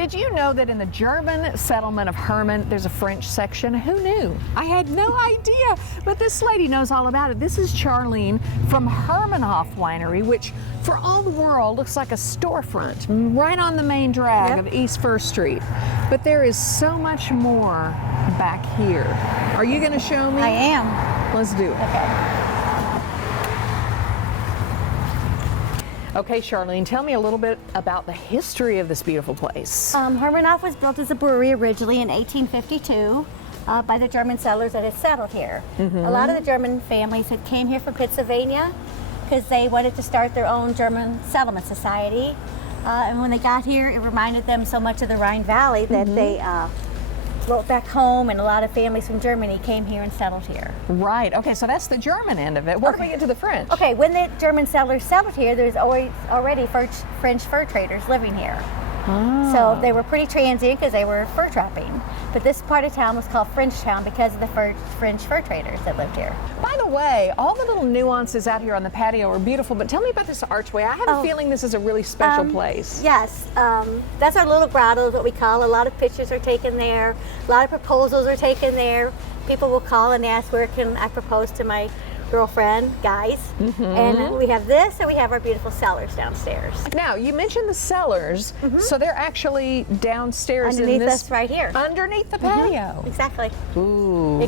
Did you know that in the German settlement of Hermann, there's a French section? Who knew? I had no idea, but this lady knows all about it. This is Charlene from Hermannoff Winery, which for all the world looks like a storefront right on the main drag of East First Street. But there is so much more back here. Are you going to show me? I am. Let's do it. Okay. Okay, Charlene, tell me a little bit about the history of this beautiful place. Hermannof was built as a brewery originally in 1852 by the German settlers that had settled here. A lot of the German families had came here from Pennsylvania because they wanted to start their own German settlement society. And when they got here, it reminded them so much of the Rhine Valley that they wrote back home, and a lot of families from Germany came here and settled here. Right, okay, so that's the German end of it. Where do we get to the French? Okay, when the German settlers settled here, there's already French fur traders living here. So they were pretty transient because they were fur trapping. But this part of town was called Frenchtown because of the French fur traders that lived here. By the way, all the little nuances out here on the patio are beautiful, but tell me about this archway. I have a feeling this is a really special place. Yes, that's our little grotto, is what we call. A lot of pictures are taken there. A lot of proposals are taken there. People will call and ask, where can I propose to my girlfriend, guys? And we have this, and we have our beautiful cellars downstairs. Now, you mentioned the cellars, so they're actually downstairs Underneath in this, us right here. underneath the patio. Exactly. Ooh.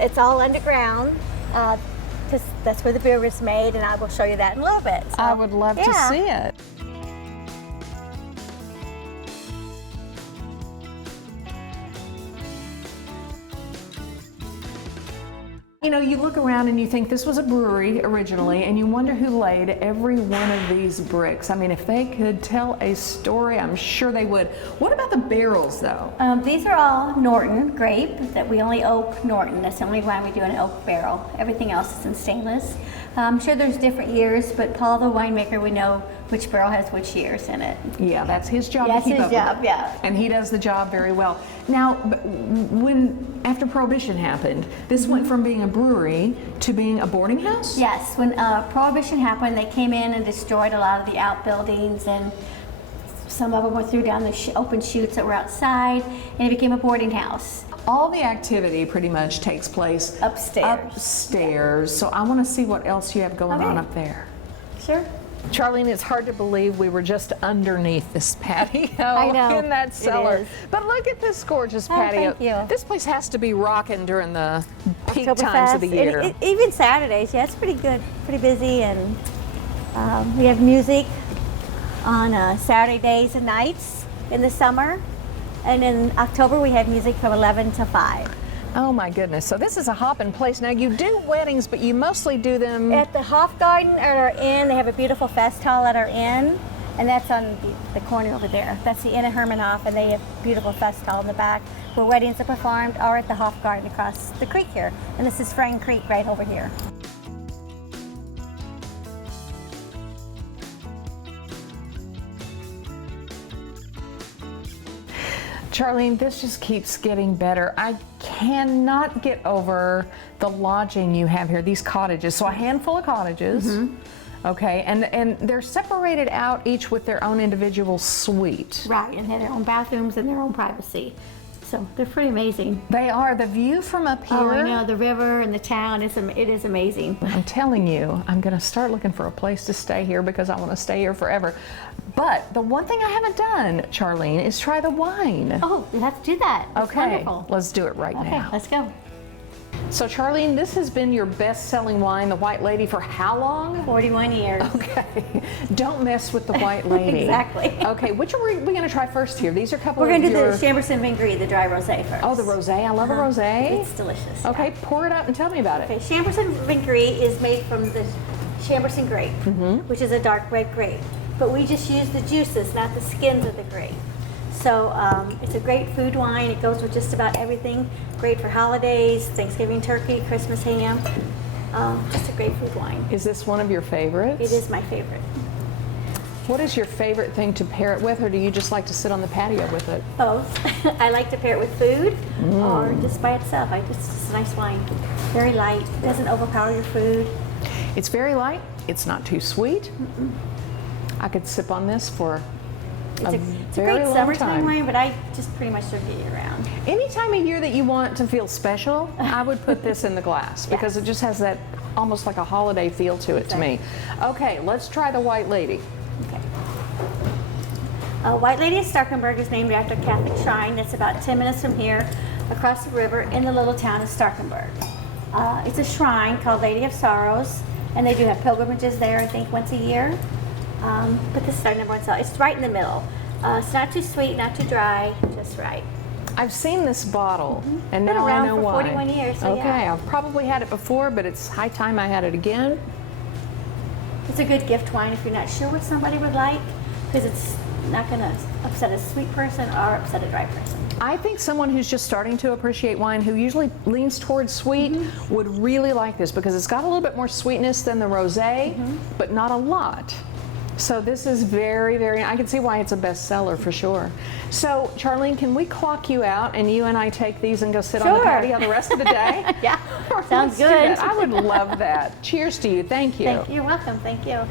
It's all underground, because that's where the beer is made, and I will show you that in a little bit. So, I would love to see it. You know, you look around and you think this was a brewery originally, and you wonder who laid every one of these bricks. I mean, if they could tell a story, I'm sure they would. What about the barrels, though? These are all Norton grape, that we only oak Norton. That's the only wine we do in an oak barrel. Everything else is in stainless. I'm sure there's different years, but Paul, the winemaker, we know which barrel has which years in it. Yeah, that's his job That's to keep his up job, with it. yeah. And he does the job very well. Now, after Prohibition happened, this went from being a brewery to being a boarding house? Yes, when Prohibition happened, they came in and destroyed a lot of the outbuildings, and some of them were threw down the open chutes that were outside, and it became a boarding house. All the activity pretty much takes place Upstairs. Upstairs. So I want to see what else you have going on up there. Sure. Charlene, it's hard to believe we were just underneath this patio I know, in that cellar. is. But look at this gorgeous patio. Thank you. This place has to be rocking during the peak times of the year. And even Saturdays, yeah, it's pretty good, pretty busy, and we have music on Saturday days and nights in the summer, and in October we have music from 11 to 5. Oh my goodness, so this is a hopping place. Now you do weddings, but you mostly do them... At the Hofgarten at our inn, they have a beautiful fest hall at our inn, and that's on the corner over there. That's the Inn of Hermannof, and they have a beautiful fest hall in the back where weddings are performed, or at the Hofgarten across the creek here. And this is Frang Creek right over here. Charlene, this just keeps getting better. I cannot get over the lodging you have here, these cottages. So a handful of cottages, okay, and they're separated out each with their own individual suite. Right, and they have their own bathrooms and their own privacy. So they're pretty amazing. They are. The view from up here. Oh, I know, the river and the town, it is amazing. I'm telling you, I'm going to start looking for a place to stay here because I want to stay here forever. But the one thing I haven't done, Charlene, is try the wine. Oh, you have to do that. That's okay, wonderful. let's do it right Okay, now. let's go. So Charlene, this has been your best-selling wine, the White Lady, for how long? 41 years. Okay, don't mess with the White Lady. Exactly. Okay, which are we going to try first here? These are a couple We're going to do your... the Chamberson Vin Gris, the dry rosé first. Oh, the rosé. I love a rosé. It's delicious. Okay, pour it up and tell me about it. Okay, Chamberson Vin Gris is made from the Chamberson grape, which is a dark red grape. But we just use the juices, not the skins of the grape. So it's a great food wine. It goes with just about everything. Great for holidays, Thanksgiving turkey, Christmas ham. Just a great food wine. Is this one of your favorites? It is my favorite. What is your favorite thing to pair it with, or do you just like to sit on the patio with it? Both. I like to pair it with food or just by itself. It's a nice wine. Very light. It doesn't overpower your food. It's very light. It's not too sweet. I could sip on this for It's a great summertime wine, but I just pretty much drink it year round. Any time of year that you want to feel special, I would put this in the glass because it just has that almost like a holiday feel to it to me. Okay, let's try the White Lady. Okay. White Lady of Starkenburg is named after a Catholic shrine that's about 10 minutes from here, across the river in the little town of Starkenburg. It's a shrine called Lady of Sorrows, and they do have pilgrimages there, I think, once a year. But this is our number one seller. It's right in the middle. It's not too sweet, not too dry, just right. I've seen this bottle, and Been now I around know for why. 41 years, so okay, yeah. I've probably had it before, but it's high time I had it again. It's a good gift wine if you're not sure what somebody would like, because it's not going to upset a sweet person or upset a dry person. I think someone who's just starting to appreciate wine, who usually leans towards sweet, would really like this because it's got a little bit more sweetness than the rosé, but not a lot. So this is very, very, I can see why it's a bestseller for sure. So Charlene, can we clock you out and you and I take these and go sit on the patio the rest of the day? Yeah, Let's sounds do good. that. I would love that. Cheers to you. Thank you. You're welcome. Thank you.